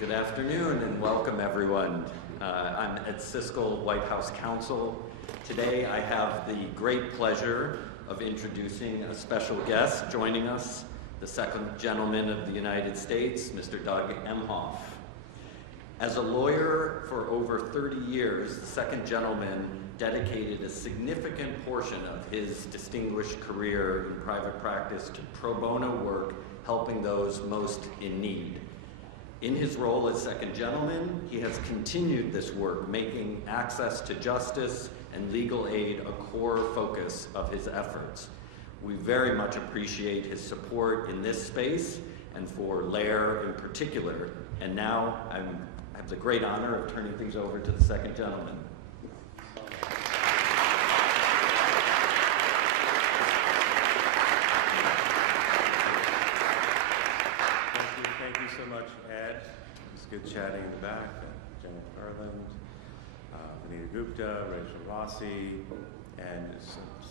Good afternoon and welcome everyone. I'm Ed Siskel, White House Counsel. Today I have the great pleasure of introducing a special guest joining us, the second gentleman of the United States, Mr. Doug Emhoff. As a lawyer for over 30 years, the second gentleman dedicated a significant portion of his distinguished career in private practice to pro bono work, helping those most in need. In his role as second gentleman, he has continued this work, making access to justice and legal aid a core focus of his efforts. We very much appreciate his support in this space and for Lair in particular. And now I have the great honor of turning things over to the second gentleman. Thank you so much, Ed. It's good chatting in the back. Jennifer Garland, Anita Gupta, Rachel Rossi, and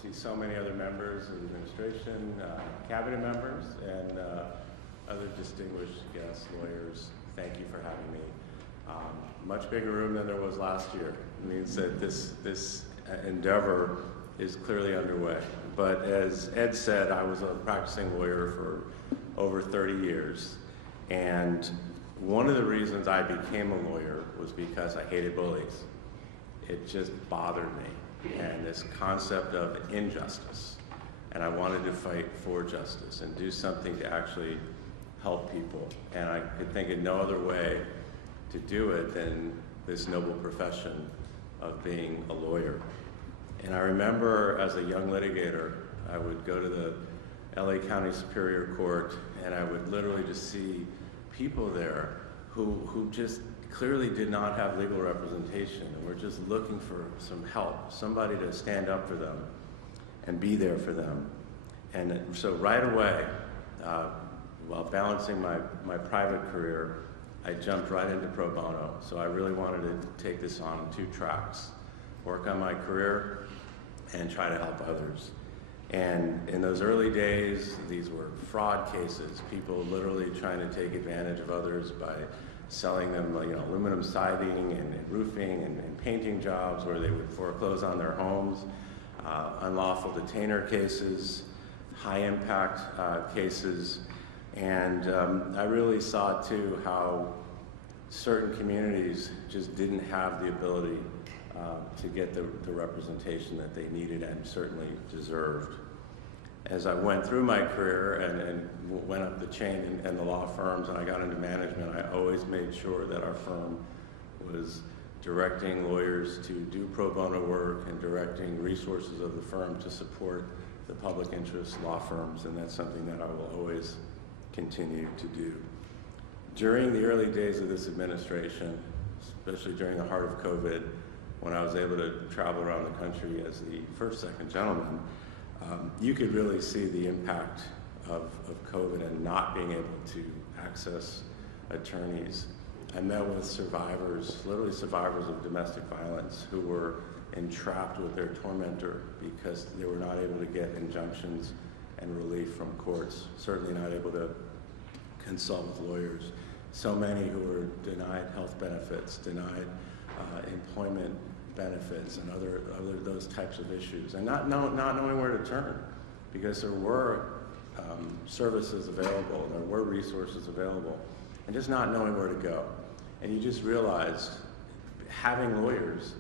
see so many other members of the administration, cabinet members, and other distinguished guests, lawyers. Thank you for having me. Much bigger room than there was last year. It means that this endeavor is clearly underway. But as Ed said, I was a practicing lawyer for over 30 years. And one of the reasons I became a lawyer was because I hated bullies. It just bothered me. And this concept of injustice. And I wanted to fight for justice and do something to actually help people. And I could think of no other way to do it than this noble profession of being a lawyer. And I remember as a young litigator, I would go to the LA County Superior Court and I would literally just see people there who just clearly did not have legal representation and were just looking for some help, somebody to stand up for them and be there for them. And so right away, while balancing my private career, I jumped right into pro bono. So I really wanted to take this on 2 tracks, work on my career and try to help others. And in those early days, these were fraud cases, people literally trying to take advantage of others by selling them aluminum siding and roofing and painting jobs where they would foreclose on their homes, unlawful detainer cases, high impact cases. And I really saw too how certain communities just didn't have the ability to get the representation that they needed and certainly deserved. As I went through my career and went up the chain in the law firms and I got into management, I always made sure that our firm was directing lawyers to do pro bono work and directing resources of the firm to support the public interest law firms, and that's something that I will always continue to do. During the early days of this administration, especially during the heart of COVID, when I was able to travel around the country as the first second gentleman, you could really see the impact of COVID and not being able to access attorneys. I met with survivors, literally survivors of domestic violence, who were entrapped with their tormentor because they were not able to get injunctions and relief from courts, certainly not able to consult with lawyers. So many who were denied health benefits, denied employment benefits, and other those types of issues, and not knowing where to turn, because there were services available, there were resources available, and just not knowing where to go. And you just realized having lawyers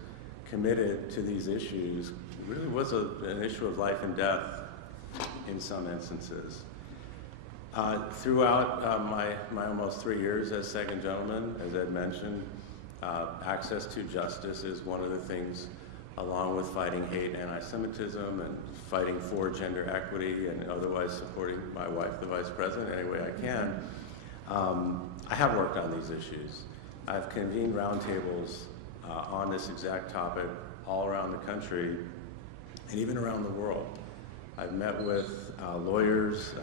committed to these issues really was an issue of life and death in some instances. Throughout my almost 3 years as second gentleman, as Ed mentioned, access to justice is one of the things, along with fighting hate, anti-Semitism, and fighting for gender equity, and otherwise supporting my wife, the Vice President, any way I can. I have worked on these issues. I've convened roundtables on this exact topic all around the country and even around the world. I've met with lawyers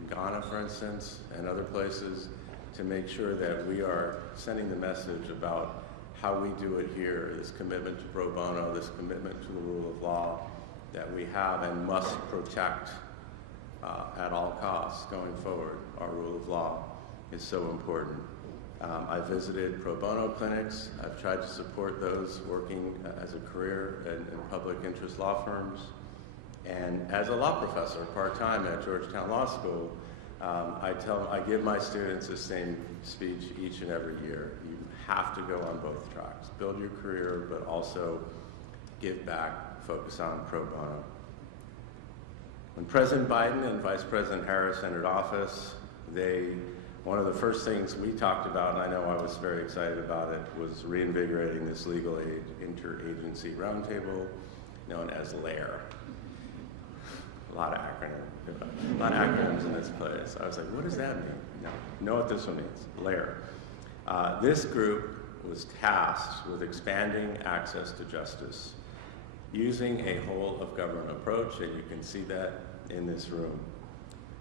in Ghana, for instance, and other places to make sure that we are sending the message about how we do it here, this commitment to pro bono, this commitment to the rule of law that we have and must protect at all costs going forward. Our rule of law is so important. I visited pro bono clinics. I've tried to support those working as a career in public interest law firms. And as a law professor, part-time at Georgetown Law School, I give my students the same speech each and every year. You have to go on both tracks. Build your career, but also give back, focus on pro bono. When President Biden and Vice President Harris entered office, one of the first things we talked about, and I know I was very excited about it, was reinvigorating this legal aid Interagency Roundtable, known as LAIR. A lot of acronyms in this place. I was like, what does that mean? No, you know what this one means, LAIR. This group was tasked with expanding access to justice using a whole of government approach, and you can see that in this room.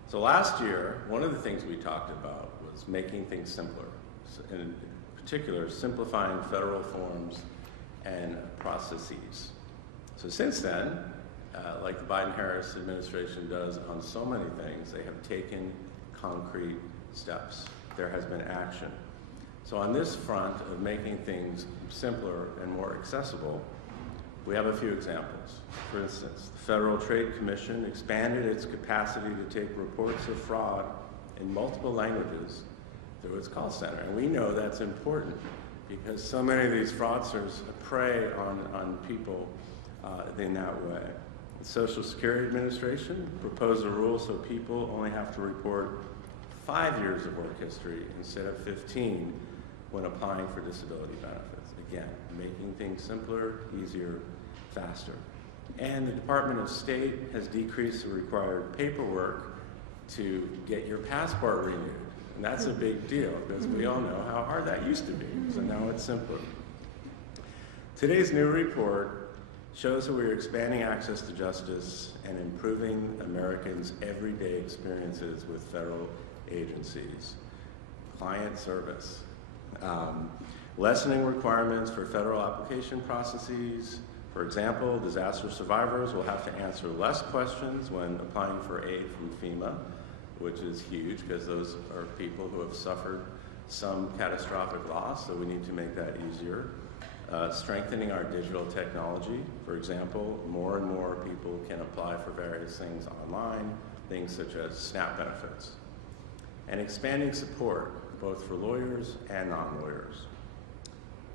So last year, one of the things we talked about was making things simpler, in particular, simplifying federal forms and processes. So since then, like the Biden-Harris administration does on so many things, they have taken concrete steps. There has been action. So on this front of making things simpler and more accessible, we have a few examples. For instance, the Federal Trade Commission expanded its capacity to take reports of fraud in multiple languages through its call center. And we know that's important because so many of these fraudsters prey on people in that way. The Social Security Administration proposed a rule so people only have to report 5 years of work history instead of 15 when applying for disability benefits. Again, making things simpler, easier, faster. And the Department of State has decreased the required paperwork to get your passport renewed. And that's a big deal because we all know how hard that used to be. So now it's simpler. Today's new report shows that we're expanding access to justice and improving Americans' everyday experiences with federal agencies. Client service. Lessening requirements for federal application processes. For example, disaster survivors will have to answer less questions when applying for aid from FEMA, which is huge because those are people who have suffered some catastrophic loss, so we need to make that easier. Strengthening our digital technology. For example, more and more people can apply for various things online, things such as SNAP benefits. And expanding support, both for lawyers and non-lawyers.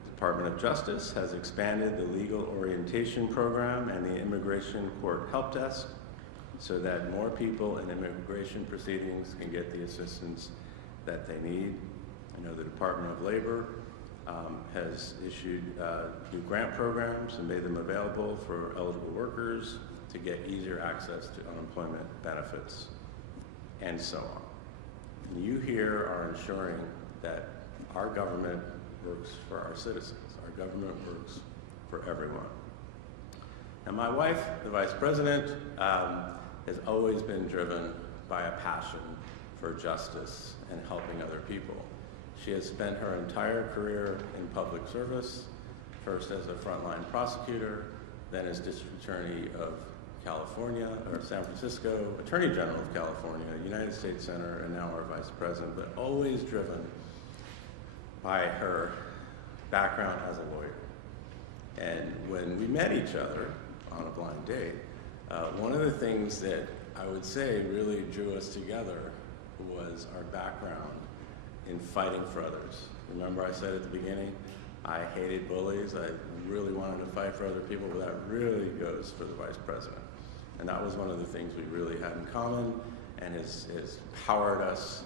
The Department of Justice has expanded the legal orientation program and the Immigration Court Help Desk so that more people in immigration proceedings can get the assistance that they need. I know the Department of Labor has issued new grant programs and made them available for eligible workers to get easier access to unemployment benefits, and so on. And you here are ensuring that our government works for our citizens. Our government works for everyone. Now, my wife, the Vice President, has always been driven by a passion for justice and helping other people. She has spent her entire career in public service, first as a frontline prosecutor, then as District Attorney of California, or San Francisco, Attorney General of California, United States Senator, and now our Vice President, but always driven by her background as a lawyer. And when we met each other on a blind date, one of the things that I would say really drew us together was our background in fighting for others. Remember I said at the beginning, I hated bullies. I really wanted to fight for other people, but that really goes for the Vice President. And that was one of the things we really had in common and has powered us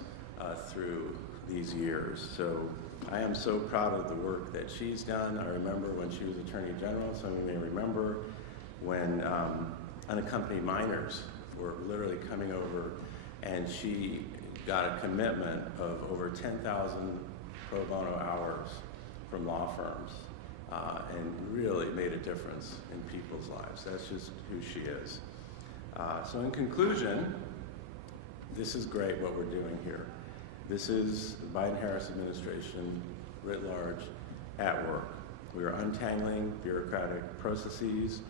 through these years. So I am so proud of the work that she's done. I remember when she was Attorney General, some of you may remember, when unaccompanied minors were literally coming over, and she got a commitment of over 10,000 pro bono hours from law firms and really made a difference in people's lives. That's just who she is. So in conclusion, this is great what we're doing here. This is the Biden-Harris administration writ large at work. We are untangling bureaucratic processes.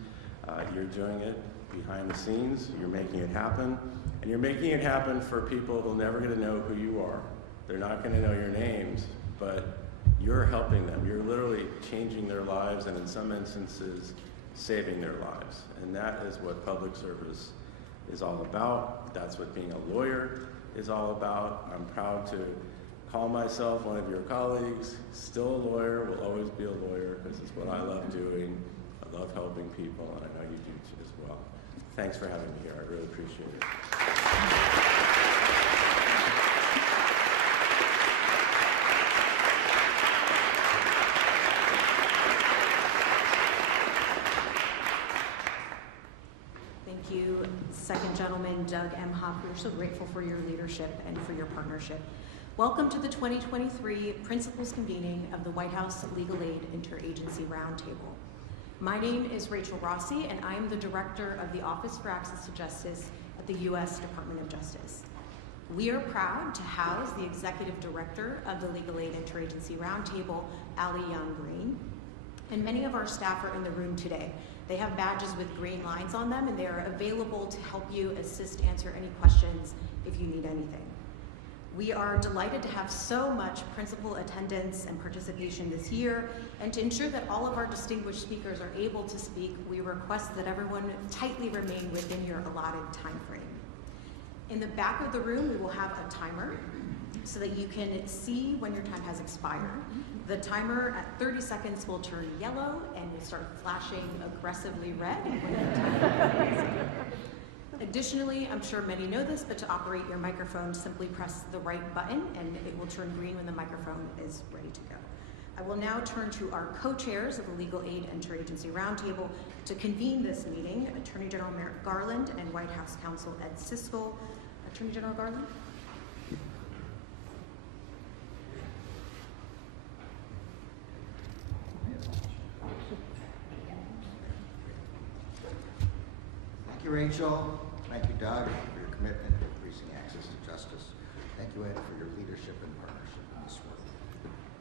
You're doing it behind the scenes. You're making it happen. And you're making it happen for people who'll never get to know who you are. They're not going to know your names, but you're helping them. You're literally changing their lives, and in some instances, saving their lives. And that is what public service is all about. That's what being a lawyer is all about. I'm proud to call myself one of your colleagues, still a lawyer, will always be a lawyer, because it's what I love doing. I love helping people, and I know you do too as well. Thanks for having me here. I really appreciate it. Thank you, second gentleman, Doug Emhoff. We're so grateful for your leadership and for your partnership. Welcome to the 2023 Principals Convening of the White House Legal Aid Interagency Roundtable. My name is Rachel Rossi, and I am the Director of the Office for Access to Justice at the U.S. Department of Justice. We are proud to house the Executive Director of the Legal Aid Interagency Roundtable, Allie Young-Green, and many of our staff are in the room today. They have badges with green lines on them, and they are available to help you assist answer any questions if you need anything. We are delighted to have so much principal attendance and participation this year, and to ensure that all of our distinguished speakers are able to speak, we request that everyone tightly remain within your allotted time frame. In the back of the room, we will have a timer so that you can see when your time has expired. The timer at 30 seconds will turn yellow and will start flashing aggressively red when your time. Additionally, I'm sure many know this, but to operate your microphone, simply press the right button and it will turn green when the microphone is ready to go. I will now turn to our co-chairs of the Legal Aid Interagency Roundtable to convene this meeting, Attorney General Merrick Garland and White House Counsel Ed Siskel. Attorney General Garland. Thank you, Rachel. Thank you, Doug, for your commitment to increasing access to justice. Thank you, Ed, for your leadership and partnership in this work.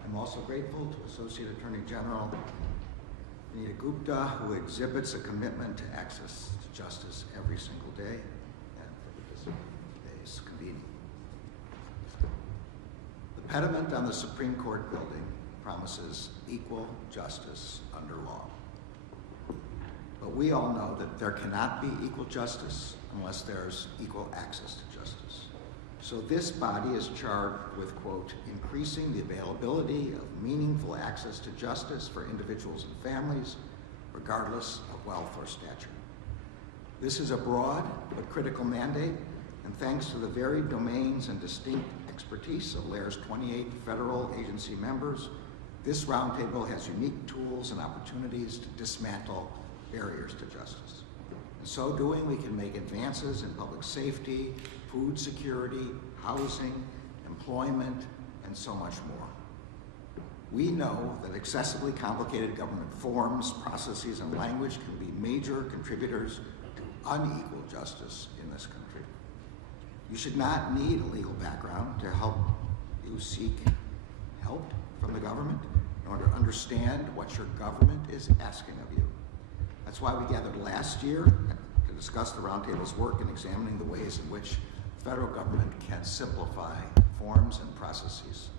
I'm also grateful to Associate Attorney General Anita Gupta, who exhibits a commitment to access to justice every single day, and for today's convening. The pediment on the Supreme Court building promises equal justice under law. But we all know that there cannot be equal justice unless there's equal access to justice. So this body is charged with, quote, increasing the availability of meaningful access to justice for individuals and families, regardless of wealth or stature. This is a broad but critical mandate, and thanks to the varied domains and distinct expertise of LAIR's 28 federal agency members, this roundtable has unique tools and opportunities to dismantle barriers to justice. In so doing, we can make advances in public safety, food security, housing, employment, and so much more. We know that excessively complicated government forms, processes, and language can be major contributors to unequal justice in this country. You should not need a legal background to help you seek help from the government in order to understand what your government is asking of you. That's why we gathered last year to discuss the Roundtable's work in examining the ways in which the federal government can simplify forms and processes.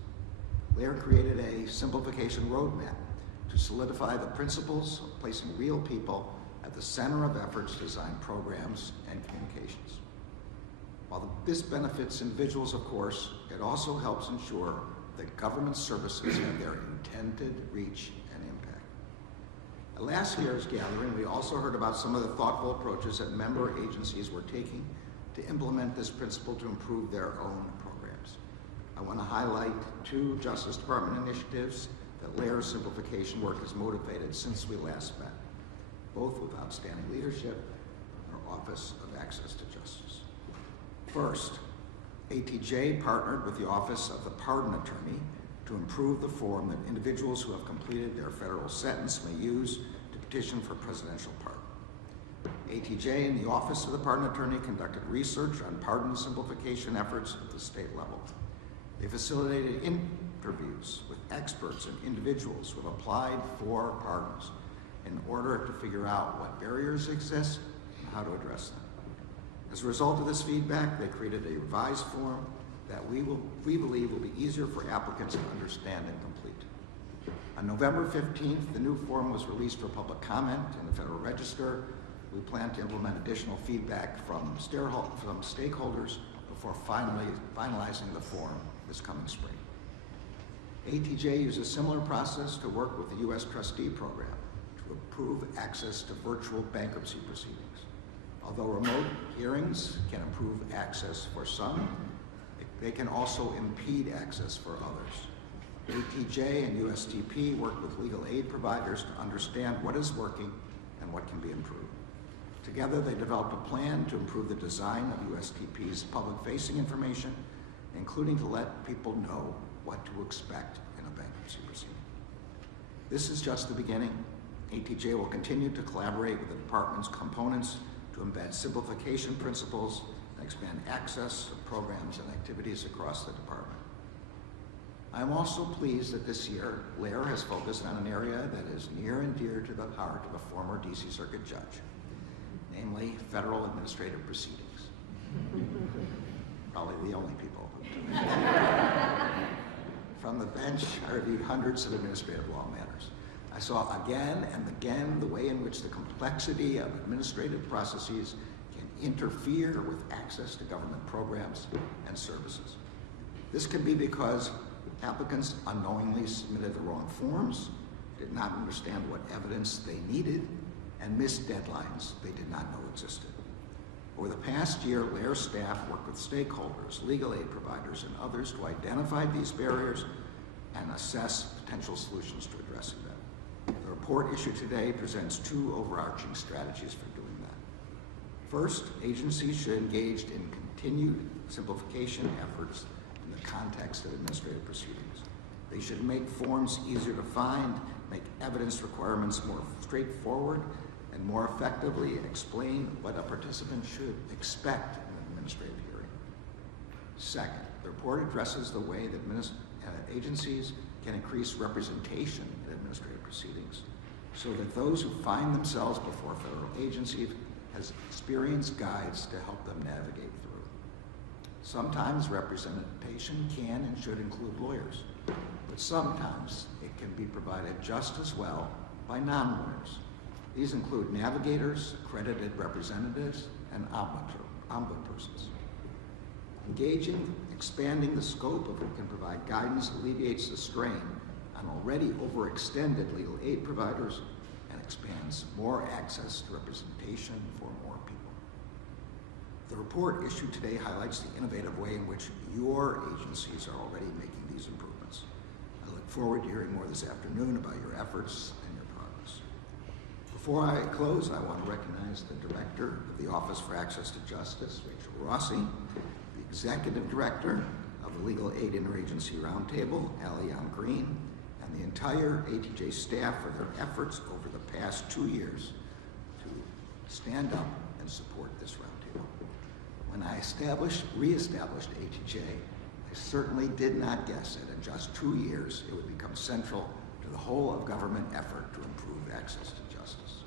LAIR created a simplification roadmap to solidify the principles of placing real people at the center of efforts to design programs and communications. While this benefits individuals, of course, it also helps ensure that government services have their intended reach and impact. At last year's gathering, we also heard about some of the thoughtful approaches that member agencies were taking to implement this principle to improve their own programs. I want to highlight two Justice Department initiatives that LAIR's simplification work has motivated since we last met, both with outstanding leadership in our Office of Access to Justice. First, ATJ partnered with the Office of the Pardon Attorney to improve the form that individuals who have completed their federal sentence may use to petition for presidential pardon. ATJ and the Office of the Pardon Attorney conducted research on pardon simplification efforts at the state level. They facilitated interviews with experts and individuals who have applied for pardons in order to figure out what barriers exist and how to address them. As a result of this feedback, they created a revised form that we believe will be easier for applicants to understand and complete. On November 15th, the new form was released for public comment in the Federal Register. We plan to implement additional feedback from stakeholders before finalizing the form this coming spring. ATJ uses a similar process to work with the U.S. Trustee Program to improve access to virtual bankruptcy proceedings. Although remote hearings can improve access for some, they can also impede access for others. ATJ and USTP work with legal aid providers to understand what is working and what can be improved. Together, they developed a plan to improve the design of USTP's public-facing information, including to let people know what to expect in a bankruptcy proceeding. This is just the beginning. ATJ will continue to collaborate with the department's components to embed simplification principles and expand access to programs and activities across the department. I am also pleased that this year, LAIR has focused on an area that is near and dear to the heart of a former DC Circuit judge, namely federal administrative proceedings. Probably the only people. From the bench, I reviewed hundreds of administrative law matters. I saw again and again the way in which the complexity of administrative processes can interfere with access to government programs and services. This can be because applicants unknowingly submitted the wrong forms, did not understand what evidence they needed, and missed deadlines they did not know existed. Over the past year, LAIR staff worked with stakeholders, legal aid providers, and others to identify these barriers and assess potential solutions to addressing them. The report issued today presents two overarching strategies for doing that. First, agencies should engage in continued simplification efforts in the context of administrative proceedings. They should make forms easier to find, make evidence requirements more straightforward, and more effectively explain what a participant should expect in an administrative hearing. Second, the report addresses the way that agencies can increase representation in administrative proceedings so that those who find themselves before federal agencies has experienced guides to help them navigate through. Sometimes representation can and should include lawyers, but sometimes it can be provided just as well by non-lawyers. These include navigators, accredited representatives, and ombudspersons. Engaging, expanding the scope of who can provide guidance alleviates the strain on already overextended legal aid providers and expands more access to representation for more people. The report issued today highlights the innovative way in which your agencies are already making these improvements. I look forward to hearing more this afternoon about your efforts and your progress. Before I close, I want to recognize the Director of the Office for Access to Justice, Rachel Rossi, the Executive Director of the Legal Aid Interagency Roundtable, Allianne Green, and the entire ATJ staff for their efforts over the past 2 years to stand up and support this roundtable. When I re-established ATJ, I certainly did not guess that in just 2 years it would become central to the whole of government effort to improve access to justice.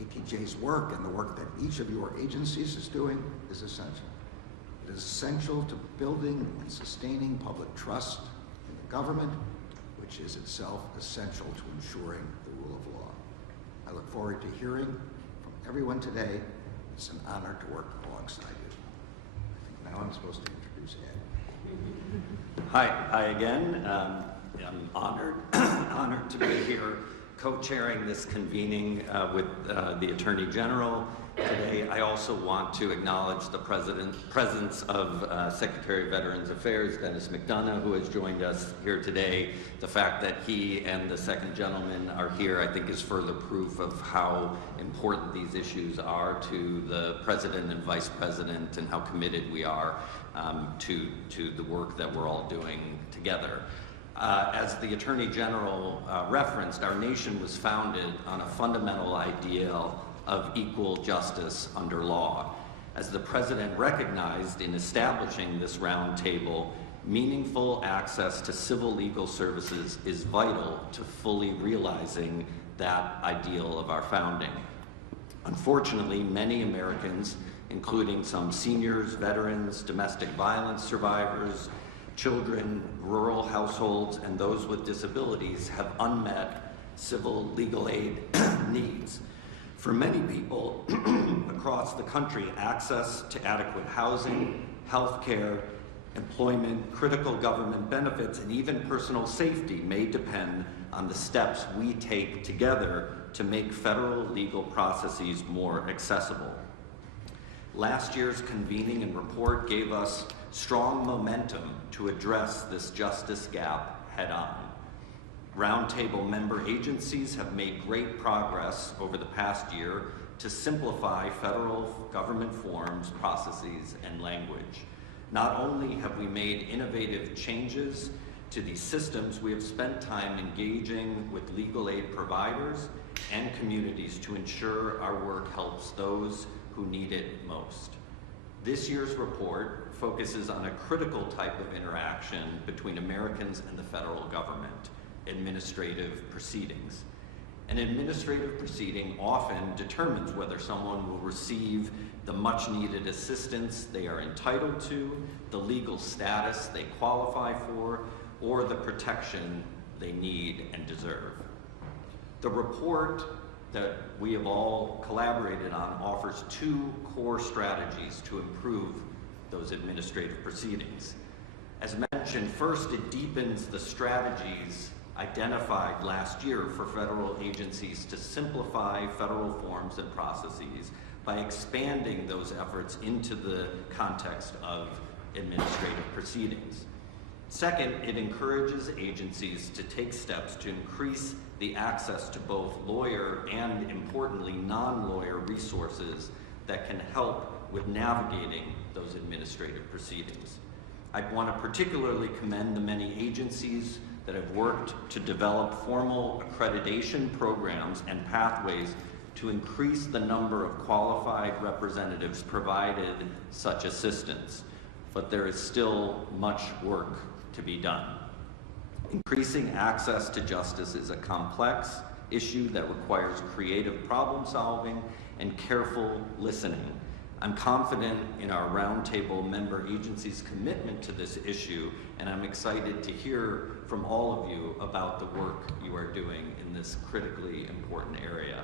ATJ's work and the work that each of your agencies is doing is essential. It is essential to building and sustaining public trust in the government, which is itself essential to ensuring the rule of law. I look forward to hearing from everyone today. It's an honor to work alongside you. I think now I'm supposed to introduce Ed. Hi again. I'm honored to be here co-chairing this convening with the Attorney General today. I also want to acknowledge the presence of Secretary of Veterans Affairs, Dennis McDonough, who has joined us here today. The fact that he and the second gentleman are here, I think, is further proof of how important these issues are to the President and Vice President and how committed we are to the work that we're all doing together. As the Attorney General referenced, our nation was founded on a fundamental ideal of equal justice under law. As the President recognized in establishing this roundtable, meaningful access to civil legal services is vital to fully realizing that ideal of our founding. Unfortunately, many Americans including some seniors, veterans, domestic violence survivors, children, rural households, and those with disabilities, have unmet civil legal aid needs. For many people across the country, access to adequate housing, health care, employment, critical government benefits, and even personal safety may depend on the steps we take together to make federal legal processes more accessible. Last year's convening and report gave us strong momentum to address this justice gap head-on. Roundtable member agencies have made great progress over the past year to simplify federal government forms, processes, and language. Not only have we made innovative changes to these systems, we have spent time engaging with legal aid providers and communities to ensure our work helps those who need it most. This year's report focuses on a critical type of interaction between Americans and the federal government: administrative proceedings. An administrative proceeding often determines whether someone will receive the much needed assistance they are entitled to, the legal status they qualify for, or the protection they need and deserve. The report that we have all collaborated on offers two core strategies to improve those administrative proceedings. As mentioned, first, it deepens the strategies identified last year for federal agencies to simplify federal forms and processes by expanding those efforts into the context of administrative proceedings. Second, it encourages agencies to take steps to increase the access to both lawyer and, importantly, non-lawyer resources that can help with navigating those administrative proceedings. I want to particularly commend the many agencies that have worked to develop formal accreditation programs and pathways to increase the number of qualified representatives provided such assistance. But there is still much work to be done. Increasing access to justice is a complex issue that requires creative problem solving and careful listening. I'm confident in our roundtable member agencies' commitment to this issue, and I'm excited to hear from all of you about the work you are doing in this critically important area.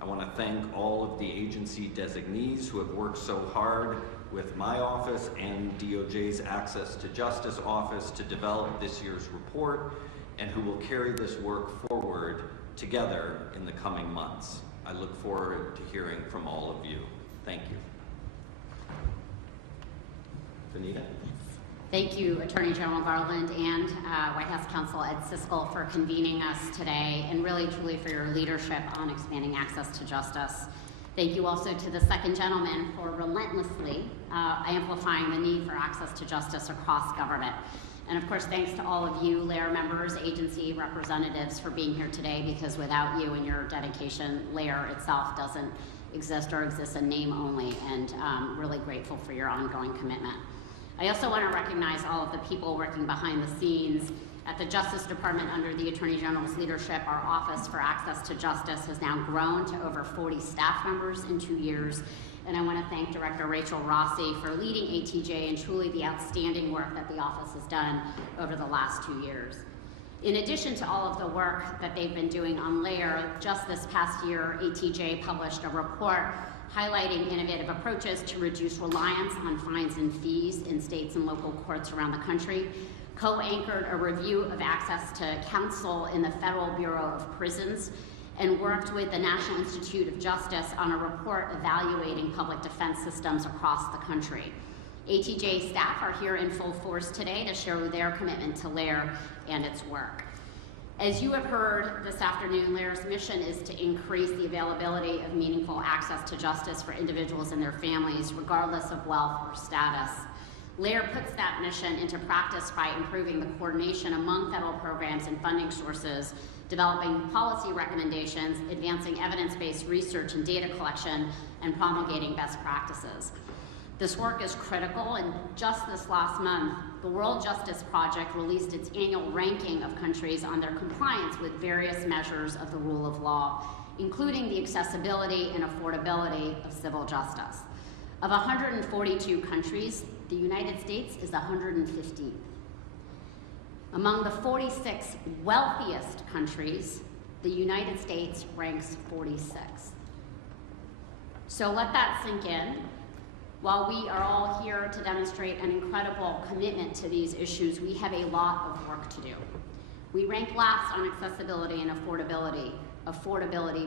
I want to thank all of the agency designees who have worked so hard with my office and DOJ's Access to Justice Office to develop this year's report, and who will carry this work forward together in the coming months. I look forward to hearing from all of you. Thank you. Vanita? Thank you, Attorney General Garland and White House Counsel Ed Siskel, for convening us today, and really truly for your leadership on expanding access to justice. Thank you also to the second gentleman for relentlessly amplifying the need for access to justice across government. And of course, thanks to all of you, LAIR members, agency representatives, for being here today, because without you and your dedication, LAIR itself doesn't exist or exists in name only, and really grateful for your ongoing commitment. I also want to recognize all of the people working behind the scenes. At the Justice Department, under the Attorney General's leadership, our Office for Access to Justice has now grown to over 40 staff members in 2 years. And I want to thank Director Rachel Rossi for leading ATJ and truly the outstanding work that the office has done over the last 2 years. In addition to all of the work that they've been doing on LAIR, just this past year, ATJ published a report highlighting innovative approaches to reduce reliance on fines and fees in states and local courts around the country, co-anchored a review of access to counsel in the Federal Bureau of Prisons, and worked with the National Institute of Justice on a report evaluating public defense systems across the country. ATJ staff are here in full force today to share their commitment to LAIR and its work. As you have heard this afternoon, LAIR's mission is to increase the availability of meaningful access to justice for individuals and their families, regardless of wealth or status. LAIR puts that mission into practice by improving the coordination among federal programs and funding sources, developing policy recommendations, advancing evidence-based research and data collection, and promulgating best practices. This work is critical, and just this last month, the World Justice Project released its annual ranking of countries on their compliance with various measures of the rule of law, including the accessibility and affordability of civil justice. Of 142 countries, the United States is 115th. Among the 46 wealthiest countries, the United States ranks 46th. So let that sink in. While we are all here to demonstrate an incredible commitment to these issues, we have a lot of work to do. We rank last on accessibility and affordability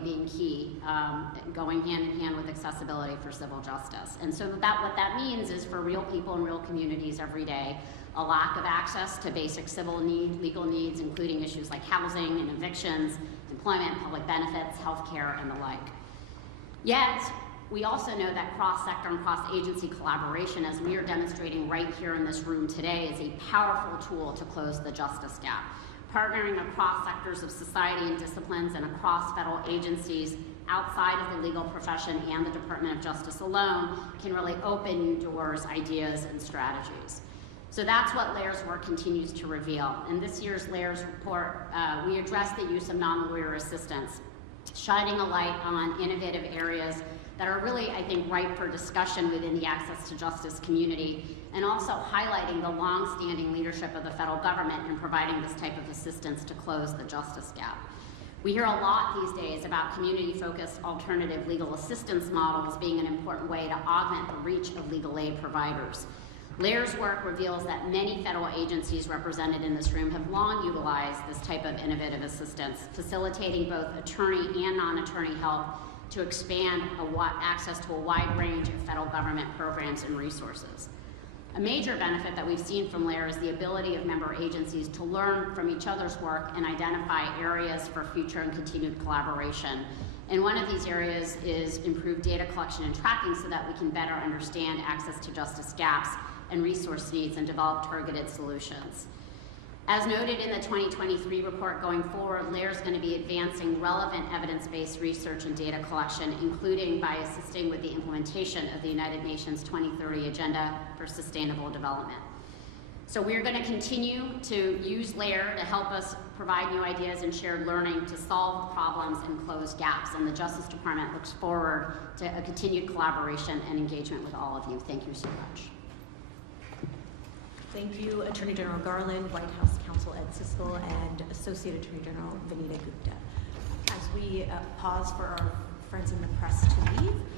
being key, going hand in hand with accessibility for civil justice. And so what that means is for real people in real communities every day, a lack of access to basic legal needs, including issues like housing and evictions, employment, public benefits, healthcare, and the like. Yet, we also know that cross-sector and cross-agency collaboration, as we are demonstrating right here in this room today, is a powerful tool to close the justice gap. Partnering across sectors of society and disciplines and across federal agencies outside of the legal profession and the Department of Justice alone can really open new doors, ideas, and strategies. So that's what LAIR's work continues to reveal. In this year's LAIR's report, we address the use of non-lawyer assistance, shining a light on innovative areas that are really, I think, ripe for discussion within the access to justice community, and also highlighting the long-standing leadership of the federal government in providing this type of assistance to close the justice gap. We hear a lot these days about community-focused alternative legal assistance models being an important way to augment the reach of legal aid providers. LAIR's work reveals that many federal agencies represented in this room have long utilized this type of innovative assistance, facilitating both attorney and non-attorney help to expand access to a wide range of federal government programs and resources. A major benefit that we've seen from LAIR is the ability of member agencies to learn from each other's work and identify areas for future and continued collaboration. And one of these areas is improved data collection and tracking so that we can better understand access to justice gaps and resource needs and develop targeted solutions. As noted in the 2023 report, going forward, LAIR is going to be advancing relevant evidence-based research and data collection, including by assisting with the implementation of the United Nations 2030 Agenda for Sustainable Development. So we're going to continue to use LAIR to help us provide new ideas and shared learning to solve problems and close gaps. And the Justice Department looks forward to a continued collaboration and engagement with all of you. Thank you so much. Thank you, Attorney General Garland, White House Counsel Ed Siskel, and Associate Attorney General Vanita Gupta. As we pause for our friends in the press to leave,